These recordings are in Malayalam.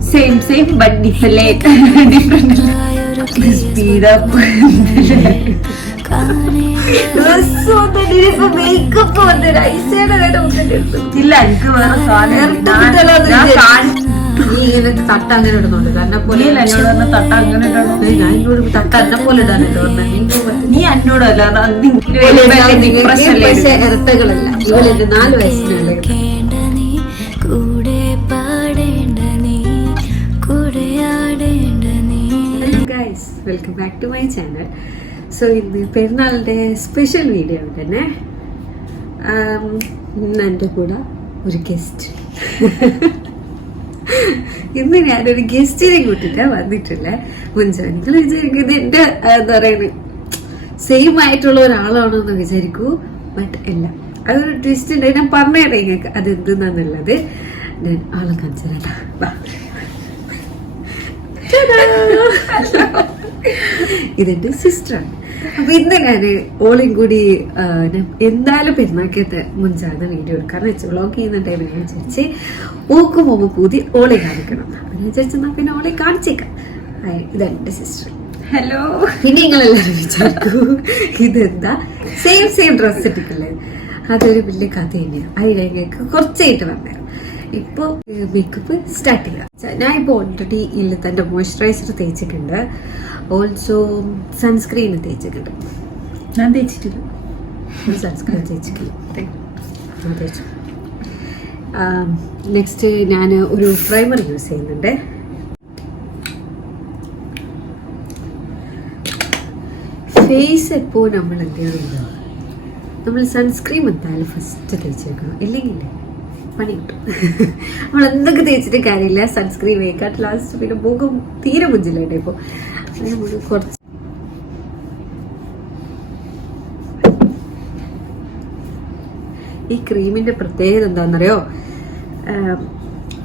Same, but different. Speed up. Makeup വന്നില്ല എനിക്ക് വേറെ സാധനം നീ ഇങ്ങനെ തട്ട അങ്ങനെ ഇടുന്നുണ്ട് എന്നെ പോലെ തട്ട അങ്ങനെ ഞാൻ എന്നോട് തട്ട എന്നെ പോലെ ഇടാനല്ലോ നീ എന്നോടല്ല പക്ഷെ ഇരട്ടകളല്ല ഇവളെന്റെ 4 വയസ്സിനല്ലേ welcome back to my channel. So ഇന്ന് പെരുന്നാളിൻ്റെ സ്പെഷ്യൽ വീഡിയോ തന്നെ. ഇന്ന് എൻ്റെ കൂടെ ഒരു ഗസ്റ്റ്. ഇന്ന് ഞാനൊരു ഗസ്റ്റിനെ കൂട്ടിട്ടാണ് വന്നിട്ടില്ല. മുൻപ് നിങ്ങൾ വിചാരിക്കുന്നത് എൻ്റെ എന്താ പറയുന്നത് സെയിം ആയിട്ടുള്ള ഒരാളാണെന്ന് വിചാരിക്കൂ. ബട്ട് അല്ല, അതൊരു ട്വിസ്റ്റ് ഉണ്ട്. ഞാൻ പറഞ്ഞുതരാം നിങ്ങൾക്ക് അത് എന്തെന്നാന്നുള്ളത്. ഞാൻ ആളെ കാണിച്ചു തരാം. ഇതെന്റെ സിസ്റ്ററാണ്. അപ്പൊ ഇന്ന് ഞാന് ഓളയും കൂടി എന്തായാലും പെരുന്നാക്കത്തെ മുൻചാണ് വീഡിയോ എടുക്കാന്ന് വെച്ച് വ്ളോഗ് ചെയ്യുന്ന ടൈമിൽ ഞാൻ വിചാരിച്ച് ഓക്കും പോകുമ്പോ കൂതി ഓളെ കാണിക്കണം. അപ്പൊ ഞാൻ വിചാരിച്ചാ പിന്നെ ഓളെ കാണിച്ചേക്കാം. ഇതെന്റെ സിസ്റ്റർ. ഹലോ. പിന്നെ നിങ്ങളെല്ലാവരും വിചാരിക്കൂ ഇതെന്താ സെയിം ഡ്രസ് ഇട്ടിട്ടില്ലേ? അതൊരു വലിയ കഥ തന്നെയാണ്. അതിലേക്ക് കുറച്ചായിട്ട് വന്നേരം. ഇപ്പൊ മേക്കപ്പ് സ്റ്റാർട്ട് ചെയ്യാം. ഞാൻ ഇപ്പൊ ഓൾറെഡി ഇല്ല തന്റെ മോയ്സ്ചറൈസർ തേച്ചിട്ടുണ്ട്. ഓൾസോ സൺസ്ക്രീൻ തേച്ചിട്ടുണ്ട്. ഞാൻ തേച്ചിട്ടില്ല. സൺസ്ക്രീൻ തേച്ചിട്ടില്ല. നെക്സ്റ്റ് ഞാൻ ഒരു പ്രൈമർ യൂസ് ചെയ്യുന്നുണ്ട്. ഫേസ് എപ്പോ നമ്മൾ എന്ത് ചെയ്യണം, നമ്മൾ സൺസ്ക്രീൻ എന്തായാലും ഫസ്റ്റ് തേച്ചേക്കണം. ഇല്ലെങ്കിൽ പണി കിട്ടും. നമ്മൾ എന്തൊക്കെ തേച്ചിട്ട് കാര്യമില്ല. സൺസ്ക്രീൻ വേക്കാട്ട് ലാസ്റ്റ് പിന്നെ മുഖം തീരെ മുഞ്ചില്ലേട്ടോ. ഇപ്പോൾ നമുക്ക് കുറച്ച് ഈ ക്രീമിന്റെ പ്രത്യേകത എന്താണെന്നറിയോ?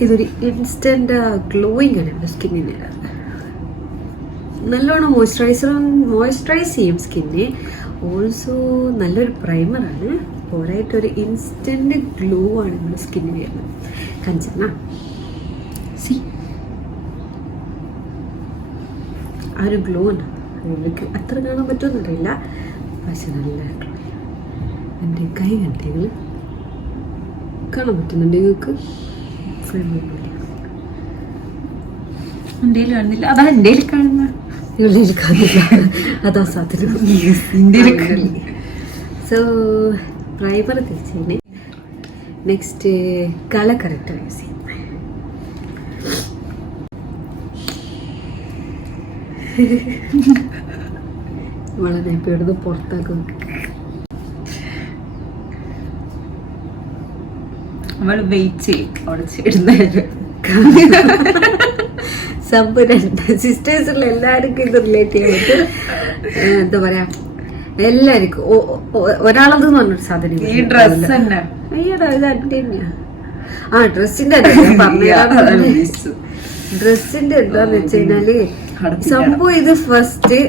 ഇതൊരു ഇൻസ്റ്റന്റ് ഗ്ലോയിങ് ആണ് നമ്മുടെ സ്കിന്നിന്. നല്ലോണം മോയ്സ്ചറൈസ് ചെയ്യും സ്കിന്നെ. ഓൾസോ നല്ലൊരു പ്രൈമറാണ്. പോരായിട്ടൊരു ഇൻസ്റ്റന്റ് ഗ്ലോ ആണ് നമ്മുടെ സ്കിന്നിന് വരുന്നത്. കഞ്ചന സി ആ ഒരു ഗ്ലോ ഉണ്ട്. നിങ്ങൾക്ക് അത്ര കാണാൻ പറ്റുമെന്നറിയില്ല, പക്ഷെ നല്ല ഗ്ലോ. എൻ്റെ കൈ കണ്ടെങ്കിൽ കാണാൻ പറ്റുന്നുണ്ട് നിങ്ങൾക്ക്? അതാ എന്റെ കാണുന്ന അതാ സാധനം. സോ പ്രൈമർ തേച്ചതിന് നെക്സ്റ്റ് കളർ കറക്റ്റർ യൂസ് ചെയ്യും. വളരെ ഇപ്പൊ ഇവിടുന്ന് പുറത്താക്കും. അവള് വെയിറ്റ് ചെയ്യും അവിടെ ഇടുന്നേരം. സിസ്റ്റേഴ്സുള്ള എല്ലാവർക്കും ഇത് റിലേറ്റ് ചെയ്യാൻ പറ്റും. എന്താ പറയാ, എല്ലാവർക്കും ഒരാളത് പറഞ്ഞൊരു സാധനം. ഈ ഡ്രസ് തന്നെ അയ്യടാ ഇത് അന്റെ തന്നെയാ. ആ ഡ്രസ്സിന്റെ ഡ്രസ്സിന്റെ എന്താന്ന് വെച്ച് കഴിഞ്ഞാല് സംഭവം ഇത് ഫസ്റ്റ്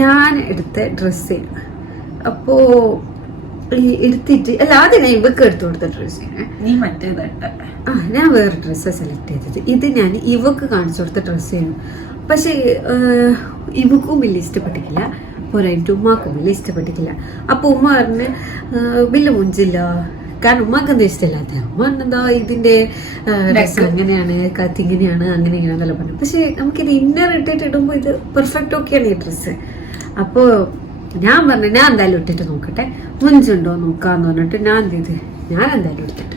ഞാൻ എടുത്ത ഡ്രസ്സ്. അപ്പോ എടുത്തിട്ട് അല്ല, ആദ്യം ഞാൻ ഇവക്ക് എടുത്തു കൊടുത്ത ഡ്രസ്സ്. നീ മറ്റേതട്ട. ഞാൻ വേറെ ഡ്രസ്സാണ് സെലക്ട് ചെയ്തത്. ഇത് ഞാൻ ഇവക്ക് കാണിച്ചു കൊടുത്ത ഡ്രസ്സ് ആയിരുന്നു. പക്ഷെ ഇവക്കും വലിയ ഇഷ്ടപ്പെട്ടിട്ടില്ല, പോരായിട്ട് ഉമ്മാക്കും വലിയ ഇഷ്ടപ്പെട്ടിട്ടില്ല. അപ്പൊ ഉമ്മ പറഞ്ഞ് വലിയ മുഞ്ചില്ല, കാരണം ഉമ്മാക്ക് എന്താ ഇഷ്ടമില്ലാത്ത. ഉമ്മ എന്താ ഇതിന്റെ ഡ്രസ്സ് അങ്ങനെയാണ്, കത്തി ഇങ്ങനെയാണ്, അങ്ങനെ ഇങ്ങനെയാണെന്നല്ല പറഞ്ഞു. പക്ഷെ നമുക്കിത് ഇന്നർ ഇട്ടിട്ട് ഇടുമ്പോ ഇത് പെർഫെക്റ്റ് ഓക്കെയാണ് ഈ ഡ്രസ്സ്. അപ്പോ ഞാൻ പറഞ്ഞു ഞാൻ എന്തായാലും ഇട്ടിട്ട് നോക്കട്ടെ, മുഞ്ചുണ്ടോ നോക്കാന്ന് പറഞ്ഞിട്ട് ഞാൻ എന്ത് ചെയ്ത് ഞാൻ എന്തായാലും ഇട്ടിട്ട്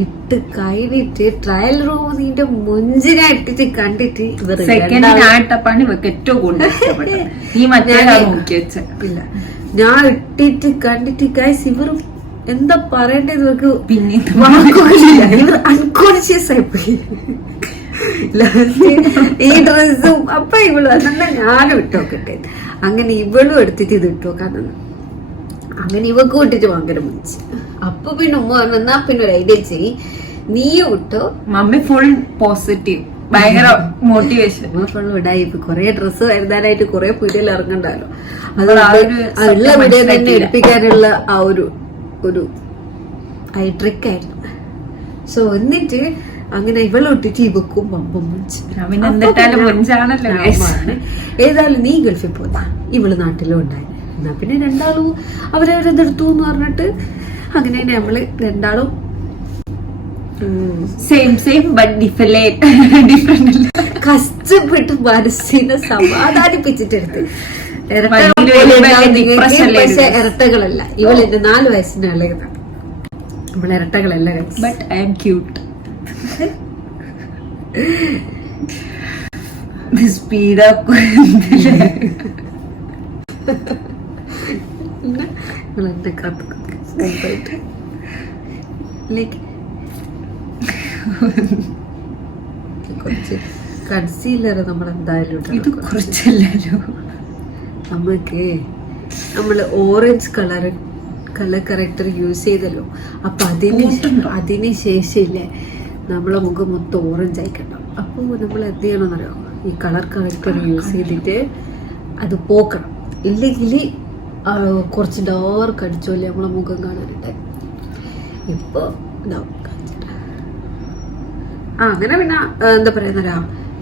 ഇട്ട് കഴിഞ്ഞിട്ട് ട്രയൽ റൂം നിന്റെ മുഞ്ചിനെ ഇട്ടിട്ട് കണ്ടിട്ട് ഇല്ല, ഞാൻ ഇട്ടിട്ട് കണ്ടിട്ട് ഗൈസ് ഇവർ എന്താ പറയേണ്ടത് ഇവർക്ക് പിന്നെ അൺകോൺഷ്യസ് ആയിപ്പോയി ഈ ഡ്രസ്സും. അപ്പൊ ഇവള് അന്നെ ഞാനും ഇട്ടോക്കട്ടെ, അങ്ങനെ ഇവളും എടുത്തിട്ട് ഇത് ഇട്ടോക്കാൻ തന്നെ. അങ്ങനെ ഇവക്കും ഇട്ടിട്ട് ഭയങ്കര മുഞ്ച്. അപ്പൊ പിന്നെ ഉമ്മ പറഞ്ഞു എന്നാ പിന്നെ ഒരു ഐഡിയ ചെയ്, നീയും ഇട്ടോ. മമ്മി ഫുൾ പോസിറ്റീവ്, ഭയങ്കര മോട്ടിവേഷൻ. ഫുൾ വിടായി. കൊറേ ഡ്രസ്സ് വരുത്താനായിട്ട് കൊറേ പീടിയിൽ ഇറങ്ങണ്ടല്ലോ. അതുള്ള വീഡിയോ തന്നെ എടുപ്പിക്കാനുള്ള ആ ഒരു ട്രിക്കായിരുന്നു. സോ എന്നിട്ട് അങ്ങനെ ഇവളൊട്ടിട്ട് ഇവക്കും പമ്പം മുഞ്ച്. പിന്നെ എന്നിട്ടാലും മുഞ്ചാണല്ലോ guys. ഏതായാലും നീ ഗൾഫിൽ പോതാ, ഇവള് നാട്ടിലും ഉണ്ടായി. എന്നാ പിന്നെ രണ്ടാളും അവരവരെടുത്തു എന്ന് പറഞ്ഞിട്ട് അങ്ങനെ നമ്മള് രണ്ടാളും സെയിം ബട്ട് ഡിഫറെന്റ് കഷ്ടപ്പെട്ട് മനസ്സിനെ സമാധാനിപ്പിച്ചിട്ടെടുത്ത്. പക്ഷെ ഇരട്ടകളല്ല, ഇവളെന്റെ 4 വയസ്സിന് ഇളകുന്നതാണ്. നമ്മളെ ഇരട്ടകളല്ല. But I am cute. Speed up കുറച്ച് കൺസീലർ നമ്മൾ എന്തായാലും ഇത് കുറച്ചല്ലോ. നമുക്ക് നമ്മള് ഓറഞ്ച് കളർ കറക്റ്റർ യൂസ് ചെയ്തല്ലോ. അപ്പൊ അതിന് ശേഷമില്ലേ നമ്മളെ മുഖം മൊത്തം ഓറഞ്ച് ആയിക്കണ്ട. അപ്പോൾ നമ്മൾ എന്ത് ചെയ്യണമെന്നറിയോ, ഈ കളർ കറക്റ്റർ യൂസ് ചെയ്തിട്ട് അത് പോക്കണം. ഇല്ലെങ്കിൽ കുറച്ച് ഡാർക്ക് അടിച്ചോല്ലേ നമ്മളെ മുഖം കാണാനുണ്ട്. ഇപ്പൊ അങ്ങനെ പിന്നെ എന്താ പറയുന്നരാ,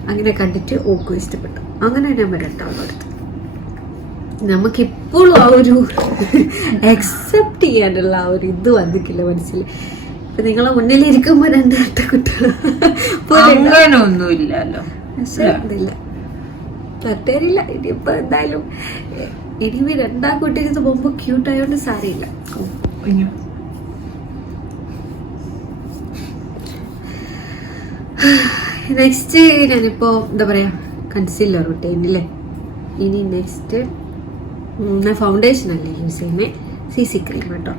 അങ്ങനെ കണ്ടിട്ട് ഓക്കും ഇഷ്ടപ്പെട്ടു. അങ്ങനെ ഞാൻ വരട്ടാളെടുത്ത് നമുക്കിപ്പോഴും ആ ഒരു അക്സെപ്റ്റ് ചെയ്യാനുള്ള ആ ഒരു ഇത് വന്നിട്ടില്ല മനസ്സിൽ. ഇപ്പൊ നിങ്ങളെ മുന്നിലിരിക്കുമ്പോ 2 ഇരട്ട കുട്ടികളൊന്നുമില്ലല്ലോ. തട്ടേരില്ല. ഇനിയിപ്പോ എന്തായാലും ഇനി 2 കുട്ടികൾക്ക് പോകുമ്പോ ക്യൂട്ട് ആയതുകൊണ്ട് സാരമില്ല. നെക്സ്റ്റ് ഞാനിപ്പോ എന്താ പറയാ കൺസീലർ ഇട്ടേന്നില്ലേ. ഇനി നെക്സ്റ്റ് ഫൗണ്ടേഷൻ അല്ലേ യൂസ് ചെയ്യുന്നത്, CC ക്രീം കേട്ടോ.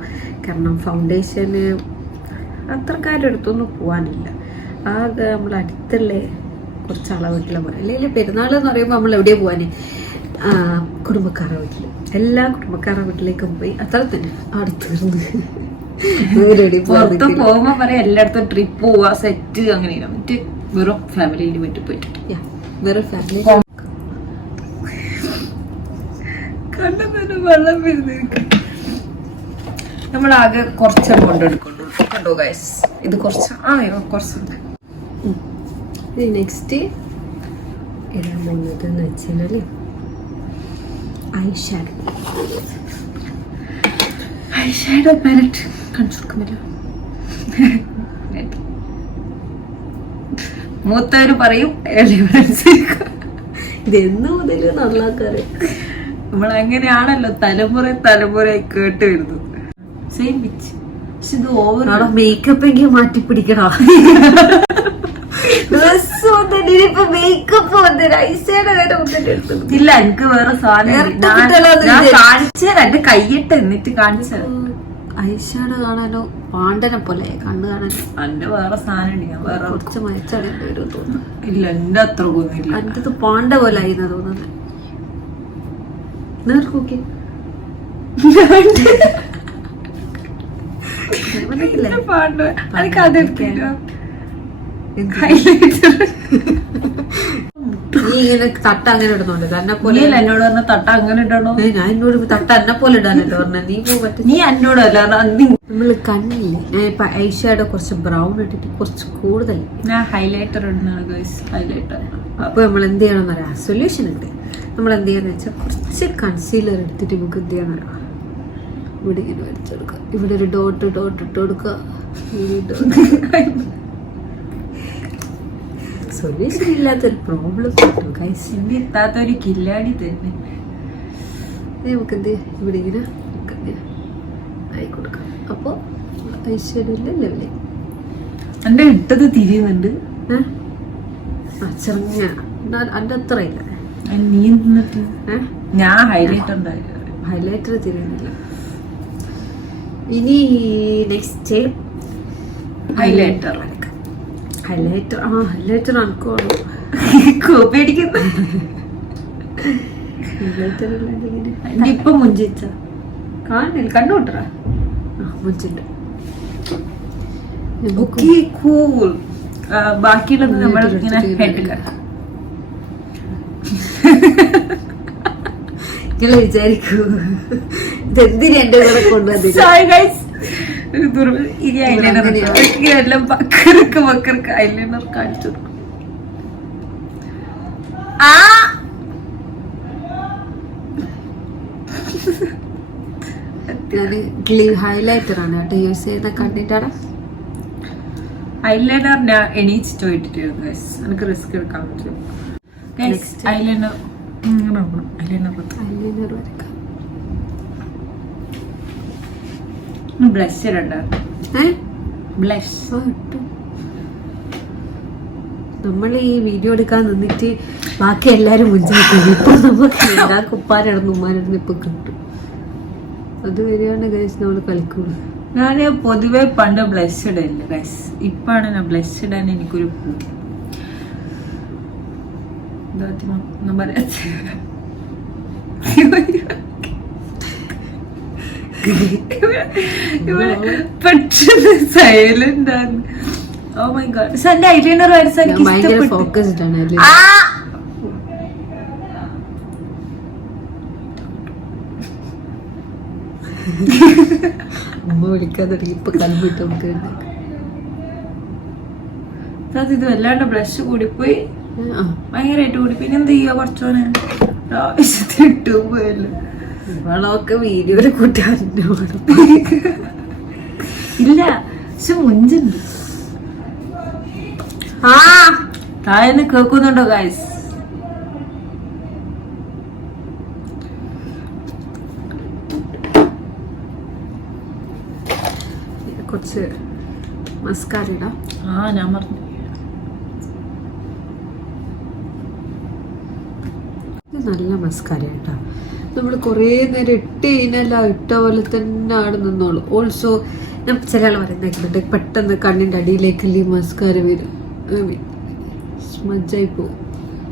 കാരണം ഫൗണ്ടേഷന് അത്രക്കാരുടെ അടുത്തൊന്നും പോകാനില്ല. ആകെ നമ്മൾ അടുത്തുള്ള കുറച്ച് അളവിട്ടുള്ള പോലെ. അല്ലെങ്കിൽ പെരുന്നാൾ എന്ന് പറയുമ്പോൾ നമ്മൾ എവിടെയാ പോകാന്, കുടുംബക്കാരുടെ വീട്ടിൽ. എല്ലാ കുടുംബക്കാരുടെ വീട്ടിലേക്കും പോയി അത്ര തന്നെ അടുത്തിരുന്ന് പുറത്ത് പോകുമ്പോ പറയാം എല്ലായിടത്തും ട്രിപ്പ് പോവാ സെറ്റ് അങ്ങനെ. മറ്റേ വെറും ഫാമിലിയിൽ വീട്ടിൽ പോയിട്ട് വെറും ഫാമിലി കണ്ടു വെള്ളം വരുന്ന. നമ്മളാകെ കുറച്ച് എമൗണ്ട് എടുക്കുള്ളൂ കണ്ടോ ഗൈസ്. ഇത് കുറച്ച് കുറച്ചുണ്ട്. നെക്സ്റ്റ് ഇടാൻ പോകുന്നത് എന്ന് വെച്ചാൽ ഐഷാഡോ പാലറ്റ് കാണിച്ചു കൊടുക്കുന്നില്ല. മൂത്തവര് പറയും ഇതെന്ന് മുതൽ നന്നാക്കാറ്. നമ്മളങ്ങനെയാണല്ലോ തലമുറ കേട്ട് വരുന്നത്. Same pitch. പക്ഷെ ഇത് ഓവർ മേക്കപ്പ് എങ്കിൽ മാറ്റി പിടിക്കണോ? മേക്കപ്പ് ഇല്ല, എനിക്ക് വേറെ സാധനം കാണിച്ചു എന്റെ കൈയിട്ട് എന്നിട്ട് കാണിച്ചു. ഐഷാഡോ കാണാനോ പാണ്ടനെ പോലെ കണ്ണു കാണാനോ. എന്റെ വേറെ സാധനം ഉണ്ട്, ഞാൻ വേറെ കുറച്ച് മയച്ചടേണ്ടി വരും തോന്നുന്നു. ഇല്ല, എന്റെ അത്ര തോന്നില്ല. എന്റെ പാണ്ട പോലെ ആയിരുന്നു തോന്നുന്നത്. നേർക്കൂക്കി നീ ഇങ്ങനെ തട്ട അങ്ങനെ ഇടുന്നുണ്ട് എന്നെ പോലെ. എന്നോട് പറഞ്ഞ തട്ട അങ്ങനെ ഇടണോ? ഞാൻ എന്നോട് തട്ട എന്നെ പോലെ ഇടാനല്ലോ പറഞ്ഞ. നീ പറ്റും നീ എന്നോടല്ല നമ്മള് കണ്ണില്ലേ. ഞാൻ ഇപ്പൊ ഐഷാഡോ കുറച്ച് ബ്രൗൺ ഇട്ടിട്ട് കുറച്ച് കൂടുതൽ ഞാൻ ഹൈലൈറ്റർ ഇടുന്നതാണ്. ഹൈലൈറ്റർ അപ്പൊ നമ്മൾ എന്ത് ചെയ്യണം എന്നറിയാം, സൊല്യൂഷൻ ഉണ്ട്. നമ്മൾ എന്ത് ചെയ്യാന്ന് വെച്ചാൽ കുറച്ച് കൺസീലർ എടുത്തിട്ട് നമുക്ക് എന്ത് ചെയ്യാൻ അറിയാം, ഇവിടെ ഇങ്ങനെ വരച്ചെടുക്കുക. ഇവിടെ ഒരു ഡോട്ട് ഇട്ട് കൊടുക്കുക. സൊല്യൂഷൻ ഇല്ലാത്തൊരു പ്രോബ്ലം എത്താത്തൊരു കില്ലാടി തന്നെ. നമുക്ക് എന്ത് ഇവിടെ ഇങ്ങനെ ആയി കൊടുക്കാം. അപ്പൊ ഐശ്വര്യമില്ല ലെവലേ എന്റെ ഇട്ടത് തിരിയുന്നുണ്ട്. ചെറുങ്ങ എന്റെ അത്ര ഇല്ല. നീ ഞാൻ ഹൈലൈറ്റർ തിരിയുന്നില്ല. ഇനി നെക്സ്റ്റ് ഹൈലൈറ്റർ ഹൈലൈറ്റർ അനക്കോളൂ പേടിക്കുന്നു. ഇപ്പൊ മുഞ്ചിച്ച കാണില്ല, കണ്ണുകൊട്ടറ മുഞ്ചുണ്ട്. ബാക്കിയുള്ളത് നമ്മൾ ഇങ്ങനെ ഹെഡിലാക്കും. നിങ്ങൾ വിചാരിക്കൂ ഇതെന്തിനു എന്റെ കൂടെ കൊണ്ടുവന്നില്ല. ഇനി ഐലൈനർ എല്ലാം പക്കർക്ക് ഐലൈനർ കാണിച്ചു കൊടുക്കും. ഞാൻ ഹൈലൈറ്റർ ആണ് കേട്ടോ യൂസ് ചെയ്യുന്ന കണ്ടിട്ടാണ്. ഐലൈനർ ഞാൻ എണീച്ചിട്ട് പോയിട്ടിരുന്നു. എനിക്ക് റിസ്ക് എടുക്കാൻ പറ്റും. ഐലൈനർ ഐലൈനർ വരക്കാം. ബ്ലഷർ ഉണ്ട്. ബ്ലഷ് നമ്മൾ ഈ വീഡിയോ എടുക്കാൻ നിന്നിട്ട് ബാക്കി എല്ലാരും മുഞ്ചി നിൽക്കുന്നു. ഇപ്പൊ നമുക്ക് എല്ലാവർക്കും ഉപ്പാരടന്ന് ഉമ്മാരടന്ന് ഇപ്പൊ കിട്ടും. അത് വരികയാണ് ഗൈസ് നമ്മൾ കളിക്കുള്ളൂ. ഞാൻ പൊതുവെ പണ്ട് ബ്ലഷ് ഇടയില്ല ഗൈസ്. ഇപ്പാണ് ഞാൻ ബ്ലഷ് ഇടാൻ എനിക്കൊരു പെട്ടെന്ന് സൈലന്റ് ആണ്. Oh my god. എന്റെ ഐലൈനർ വരച്ചാൽ ഫോക്കസ്ഡ് ആണ്. അമ്മ വിളിക്കാൻ തുടങ്ങി. ഇപ്പൊ കൽവിട്ട് നമുക്ക് ഇത് വല്ലാണ്ട് ബ്ലഷ് കൂടിപ്പോയി, ഭയങ്കരമായിട്ട് കൂടി. പിന്നെ എന്ത് ചെയ്യാ, കുറച്ചോനെ ആവശ്യത്തിന് ഇട്ടു പോയല്ലോ. ഇവളൊക്കെ വീഡിയോയില് കൂട്ടാറുണ്ട്. ഇല്ല പക്ഷെ മുഞ്ചുണ്ട്. താഴെന്ന് കേൾക്കുന്നുണ്ടോ ഗൈസ്? കുറച്ച് മസ്കാര ഇടാം. ഞാൻ പറഞ്ഞു. നല്ല മസ്കാര കേട്ടോ. നമ്മൾ കുറേ നേരം ഇട്ട് കഴിഞ്ഞാൽ ഇട്ട പോലെ തന്നെ ആണ് നിന്നോളൂ. ഓൾസോ ഞാൻ ചില ആൾ പറയുന്നുണ്ട് പെട്ടെന്ന് കണ്ണിൻ്റെ അടിയിലേക്കല്ലേ മസ്കാര വരും, സ്മജ്ജായി പോവും.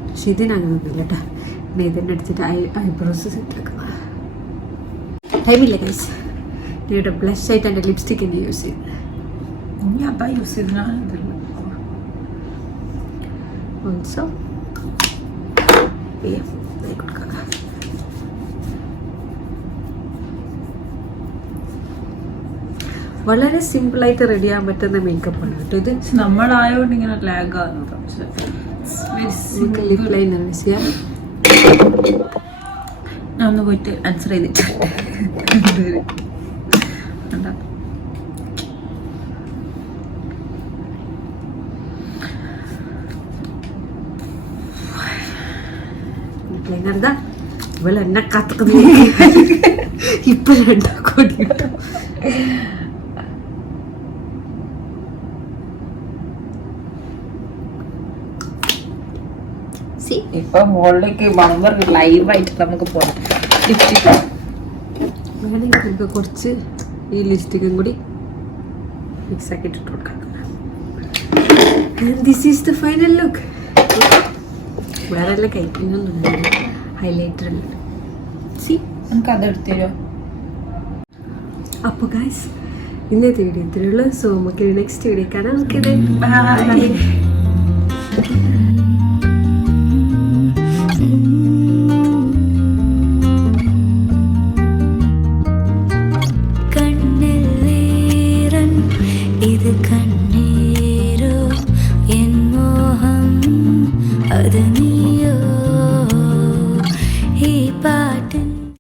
പക്ഷെ ഇതിനങ്ങനെ ഒന്നുമില്ല കേട്ടോ. പിന്നെ ഇതിൻ്റെ അടിച്ചിട്ട് ഐബ്രോസ് സെറ്റ് ആക്കുന്ന ടൈമില്ല ഗൈസ്. ഇവിടെ ബ്ലഷ് ആയിട്ട് എൻ്റെ ലിപ്സ്റ്റിക് തന്നെ യൂസ് ചെയ്ത്. അതാ യൂസ് ചെയ്ത ഓൾസോ വളരെ സിമ്പിൾ ആയിട്ട് റെഡി ചെയ്യാൻ പറ്റുന്ന മേക്കപ്പ് ആണ് കേട്ടോ ഇത്. നമ്മളായോണ്ട് ഇങ്ങനെ ലാഗ് ആകുന്നത്. ലിപ് ലൈനർ യൂസ് ചെയ്യാം. ഞാൻ ഒന്ന് പോയിട്ട് ആൻസർ ചെയ്തിട്ടുണ്ട്. ഇവളെ എന്നെ കത്തുക്കുന്ന ഇപ്പൊ 2 കോടി കിട്ടും. ഇപ്പൊ മുകളിലേക്ക് ലൈവായിട്ട് നമുക്ക് പോകാം. ലിപ്സ്റ്റിക് വേണമെങ്കിൽ നമുക്ക് കുറച്ച് ഈ ലിപ്സ്റ്റിക്കും കൂടി മിക്സ് ആക്കി ഇട്ടിട്ട് കൊടുക്കാം. This is the final look. വേറെ എല്ലാം കഴിക്കുന്നൊന്നും ഹൈലൈറ്റർ സി നമുക്ക് അതെടുത്തരോ. അപ്പോൾ ഗൈസ് ഇന്നത്തെ വീഡിയോ ഇത്രയുള്ളൂ. സോ നമുക്ക് നെക്സ്റ്റ് വീഡിയോ കാണാം. ഓക്കെ.